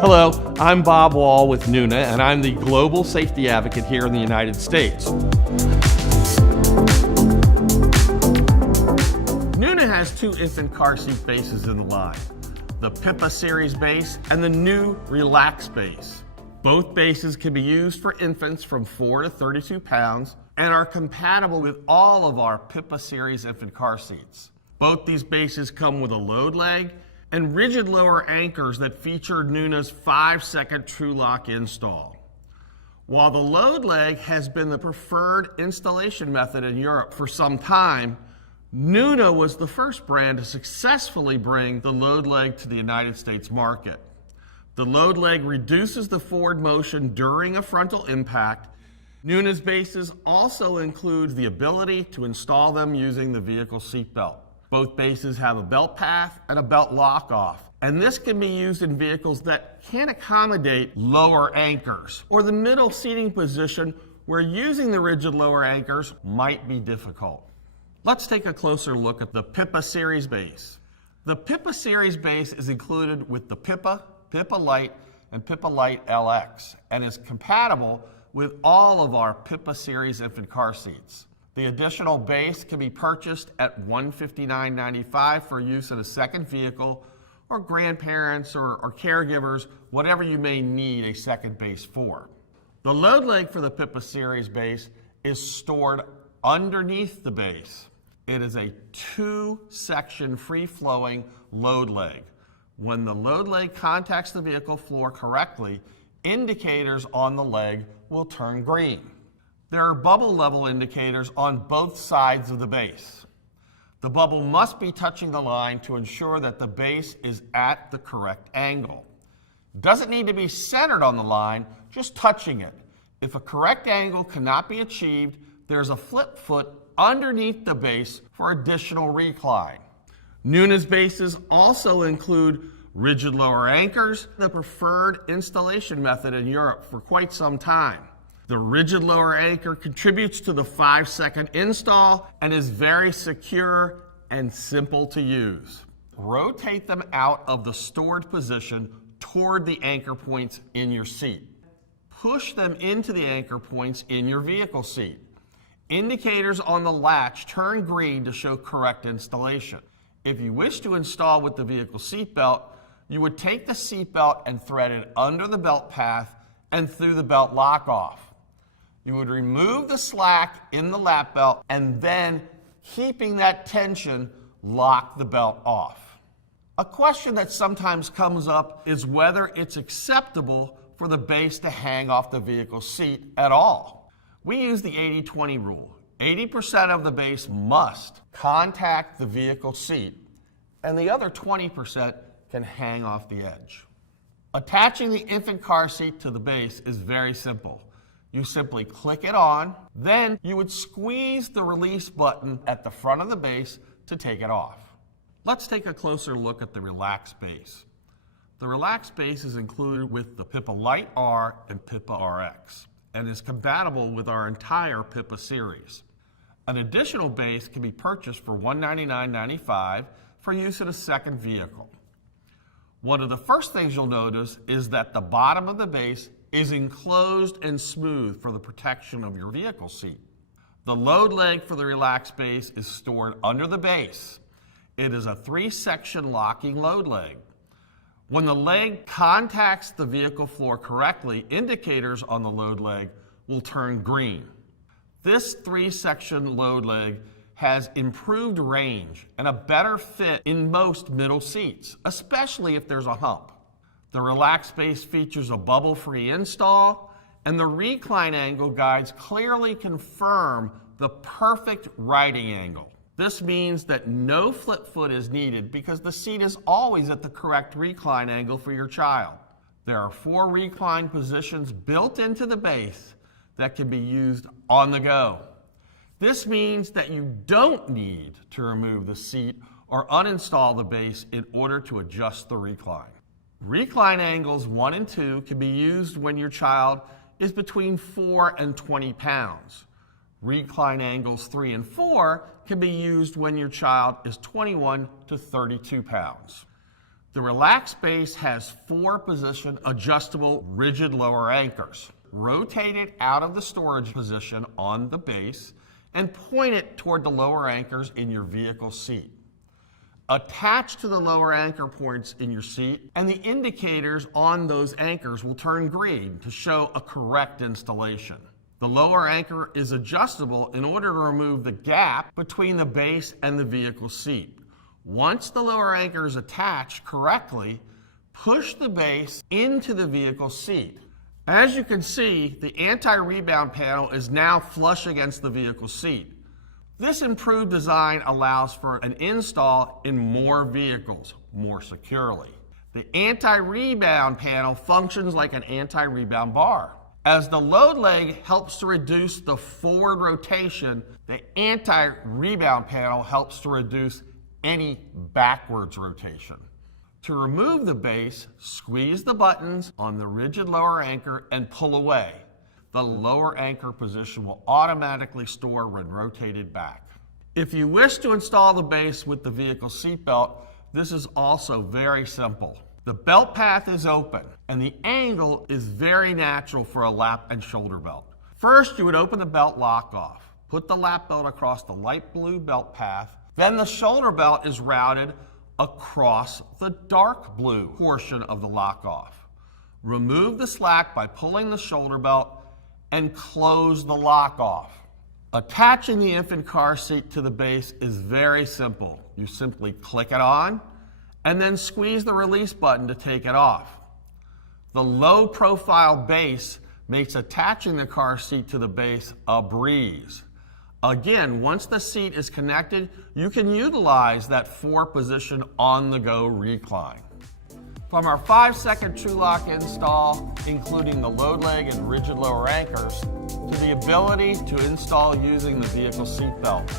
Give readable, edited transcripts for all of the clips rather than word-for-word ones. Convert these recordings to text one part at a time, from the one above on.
Hello, I'm Bob Wall with Nuna, and I'm the Global Safety Advocate here in the United States. Nuna has two infant car seat bases in the line, the PIPA Series base and the new RELX base. Both bases can be used for infants from 4 to 32 pounds and are compatible with all of our PIPA Series infant car seats. Both these bases come with a load leg and rigid lower anchors that feature Nuna's 5-second True Lock install. While the load leg has been the preferred installation method in Europe for some time, Nuna was the first brand to successfully bring the load leg to the United States market. The load leg reduces the forward motion during a frontal impact. Nuna's bases also include the ability to install them using the vehicle seatbelt. Both bases have a belt path and a belt lock-off, and this can be used in vehicles that can't accommodate lower anchors or the middle seating position where using the rigid lower anchors might be difficult. Let's take a closer look at the PIPA Series base. The PIPA Series base is included with the PIPA, PIPA Lite, and PIPA Lite LX, and is compatible with all of our PIPA Series infant car seats. The additional base can be purchased at $159.95 for use in a second vehicle, or grandparents or caregivers, whatever you may need a second base for. The load leg for the PIPA Series base is stored underneath the base. It is a 2-section free-flowing load leg. When the load leg contacts the vehicle floor correctly, indicators on the leg will turn green. There are bubble level indicators on both sides of the base. The bubble must be touching the line to ensure that the base is at the correct angle. It doesn't need to be centered on the line, just touching it. If a correct angle cannot be achieved, there's a flip foot underneath the base for additional recline. Nuna's bases also include rigid lower anchors, the preferred installation method in Europe for quite some time. The rigid lower anchor contributes to the 5-second install and is very secure and simple to use. Rotate them out of the stored position toward the anchor points in your seat. Push them into the anchor points in your vehicle seat. Indicators on the latch turn green to show correct installation. If you wish to install with the vehicle seat belt, you would take the seat belt and thread it under the belt path and through the belt lock off. You would remove the slack in the lap belt and then, keeping that tension, lock the belt off. A question that sometimes comes up is whether it's acceptable for the base to hang off the vehicle seat at all. We use the 80-20 rule. 80% of the base must contact the vehicle seat, and the other 20% can hang off the edge. Attaching the infant car seat to the base is very simple. You simply click it on, then you would squeeze the release button at the front of the base to take it off. Let's take a closer look at the RELX base. The RELX base is included with the PIPA Lite R and PIPA RX and is compatible with our entire PIPA series. An additional base can be purchased for $199.95 for use in a second vehicle. One of the first things you'll notice is that the bottom of the base is enclosed and smooth for the protection of your vehicle seat. The load leg for the RELX base is stored under the base. It is a 3-section locking load leg. When the leg contacts the vehicle floor correctly, indicators on the load leg will turn green. This 3-section load leg has improved range and a better fit in most middle seats, especially if there's a hump. The RELX base features a bubble-free install, and the recline angle guides clearly confirm the perfect riding angle. This means that no flip foot is needed because the seat is always at the correct recline angle for your child. There are 4 recline positions built into the base that can be used on the go. This means that you don't need to remove the seat or uninstall the base in order to adjust the recline. Recline angles 1 and 2 can be used when your child is between 4 and 20 pounds. Recline angles 3 and 4 can be used when your child is 21 to 32 pounds. The RELX base has 4-position adjustable rigid lower anchors. Rotate it out of the storage position on the base and point it toward the lower anchors in your vehicle seat. Attach to the lower anchor points in your seat, and the indicators on those anchors will turn green to show a correct installation. The lower anchor is adjustable in order to remove the gap between the base and the vehicle seat. Once the lower anchor is attached correctly, push the base into the vehicle seat. As you can see, the anti-rebound panel is now flush against the vehicle seat. This improved design allows for an install in more vehicles more securely. The anti-rebound panel functions like an anti-rebound bar. As the load leg helps to reduce the forward rotation, the anti-rebound panel helps to reduce any backwards rotation. To remove the base, squeeze the buttons on the rigid lower anchor and pull away. The lower anchor position will automatically store when rotated back. If you wish to install the base with the vehicle seat belt, this is also very simple. The belt path is open and the angle is very natural for a lap and shoulder belt. First, you would open the belt lock off. Put the lap belt across the light blue belt path. Then the shoulder belt is routed across the dark blue portion of the lock off. Remove the slack by pulling the shoulder belt and close the lock off. Attaching the infant car seat to the base is very simple. You simply click it on and then squeeze the release button to take it off. The low profile base makes attaching the car seat to the base a breeze. Again, once the seat is connected, you can utilize that 4-position on-the-go recline. From our 5-second TrueLock install, including the load leg and rigid lower anchors, to the ability to install using the vehicle seat belt.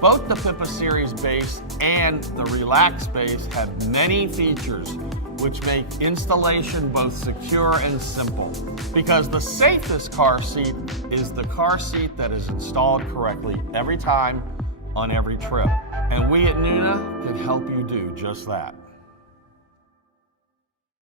Both the PIPA Series base and the RELX base have many features which make installation both secure and simple. Because the safest car seat is the car seat that is installed correctly every time on every trip. And we at Nuna can help you do just that.